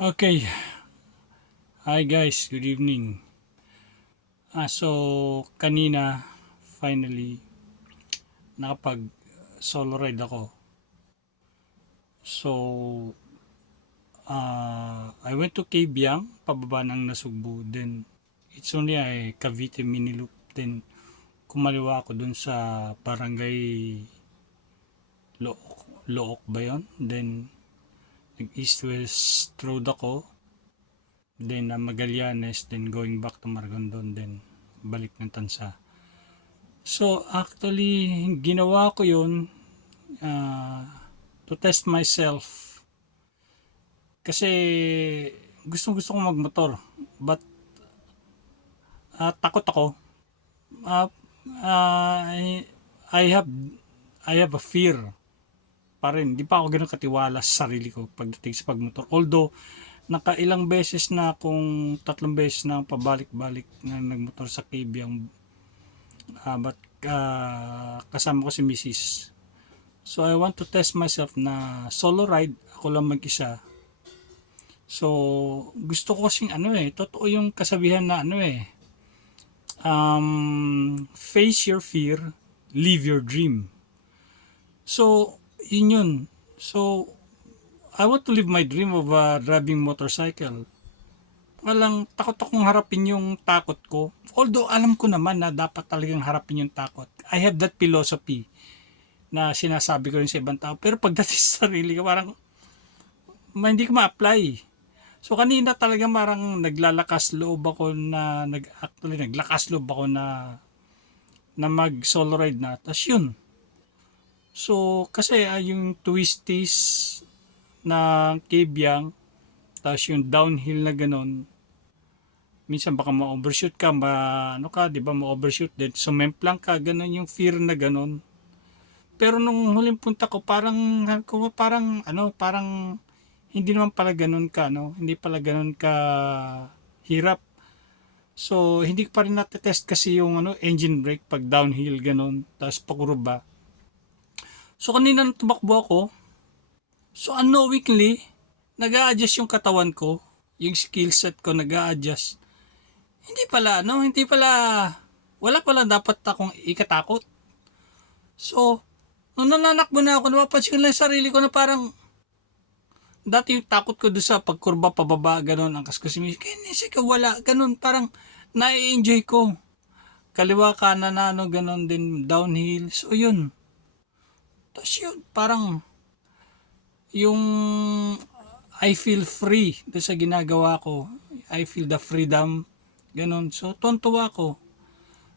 Okay. Hi guys, good evening. Kanina, finally, nakapag solo ride ako. So, I went to Cabiang, pababa ng Nasugbu. Then, it's only a Cavite mini loop. Then, kumaliwa ako dun sa barangay Look, Look ba yun? Then, nag-east-west road ako. Then, Magallanes. Then, going back to Margondon. Then, balik ng Tansa. So, actually, ginawa ko yun uh, to test myself. Kasi gusto ko magmotor. But takot ako. Uh, uh, I, I have I have a fear pa rin. Di pa ako ganun katiwala sa sarili ko pagdating sa pagmotor. Although, nakailang beses na akong, 3 beses na pabalik-balik na nagmotor sa Cabiang. But kasama ko si Mrs. So I want to test myself na solo ride, ako lang mag-isa. So gusto ko kasing totoo yung kasabihan na face your fear, live your dream. So yun. So I want to live my dream of driving motorcycle. Walang takot akong harapin yung takot ko. Although alam ko naman na dapat talagang harapin yung takot. I have that philosophy na sinasabi ko rin sa ibang tao. Pero pagdating sa sarili ko, parang hindi ko ma-apply. So kanina talaga parang naglalakas loob ako na naglakas loob ako na mag solo ride na. Tas yun. So kasi yung twisties na Cabiang, tapos yung downhill na ganon, minsan baka ma-overshoot ka, di ba, ma-overshoot din. Sumemplang ka, ganon yung fear na ganon. Pero nung huling punta ko, parang hindi naman pala ganun ka, hindi pala ganun ka hirap. So, hindi ko pa rin natetest kasi yung engine brake pag downhill ganun, tapos pakurba. So, kanina nang tumakbo ako, so unknowingly, nag-a-adjust yung katawan ko, yung skill set ko nag-a-adjust. Hindi pala, wala pala dapat akong ikatakot. So, nung nananakbo na ako, napapansin ko lang yung sarili ko na parang, dati yung takot ko doon sa pagkurba pababa, ganun, ang kaskusimis. Kaya nisip ko, wala, ganun, parang na-enjoy ko. Kaliwa kanan na ganun din, downhill. So, yun. Tapos yun, parang, yung I feel free doon sa ginagawa ko. I feel the freedom. Ganun. So, tontuwa ko.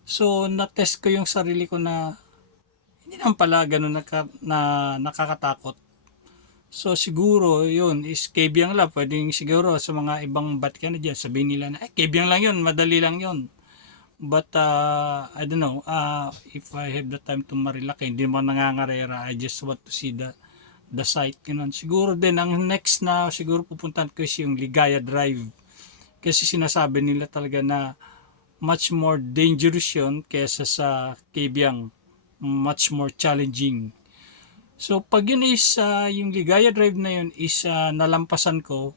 So, na-test ko yung sarili ko na hindi naman pala ganun nakakatakot. So siguro yun is Kebyang lang. Pwedeng siguro sa mga ibang bat ka na dyan, sabihin nila na Kebyang lang yun, madali lang yun. But I don't know, if I have the time to Marilaki, hindi naman nangangarera, I just want to see the site. Ganun. Siguro din, ang next na siguro pupuntahan ko is yung Ligaya Drive. Kasi sinasabi nila talaga na much more dangerous yun kesa sa Kebyang. Much more challenging. So pag yun is yung Ligaya Drive na yun is nalampasan ko,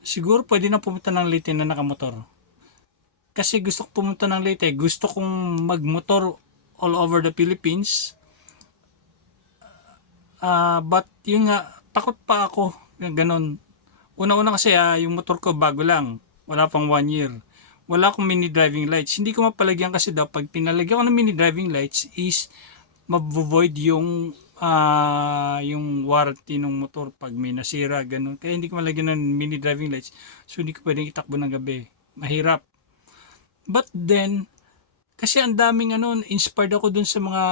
siguro pwede na pumunta ng Leyte na nakamotor. Kasi gusto ko pumunta ng Leyte, gusto kong magmotor all over the Philippines. But yun nga, takot pa ako, ganun. Una-una kasi yung motor ko bago lang, wala pang 1 year. Wala akong mini driving lights. Hindi ko mapalagyan kasi daw pag pinalagyan ko ng mini driving lights is ma-void yung warranty ng motor pag may nasira, ganun. Kaya hindi ko malagyan ng mini driving lights. So, hindi ko pwedeng itakbo ng gabi. Mahirap. But then, kasi ang daming inspired ako dun sa mga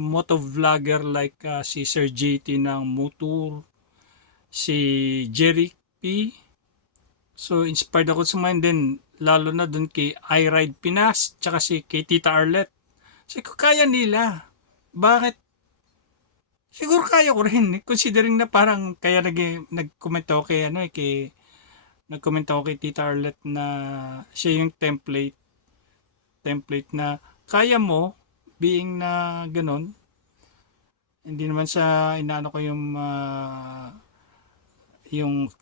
motovlogger like si Sir JT ng Motor, si Jerry P. So, inspired ako sa mga din, lalo na dun kay iRide Pinas, tsaka kay Tita Arlette. So, kaya nila. Bakit? Siguro kaya ko rin. Considering na parang kaya nag-comment ako nag-comment ako kay Tita Arlette na siya yung template na kaya mo being na ganun. Hindi naman sa inaano ko yung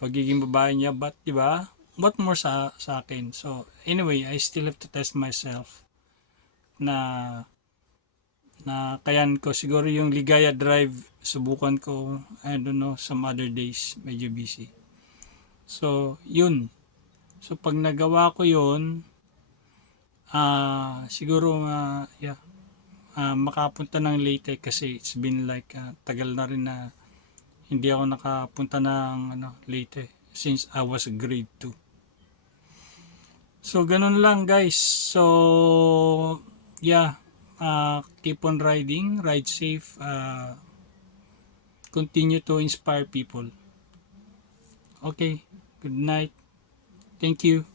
pagiging babae niya, but di ba? What more sa akin? So anyway, I still have to test myself na kayan ko siguro yung Ligaya Drive, subukan ko, I don't know, some other days medyo busy. So yun, so pag nagawa ko yun, siguro yeah, makapunta ng Leyte kasi it's been like tagal na rin na hindi ako nakapunta ng Leyte since I was grade 2. So ganun lang guys. So yeah, keep on riding, ride safe, continue to inspire people. Okay, good night. Thank you.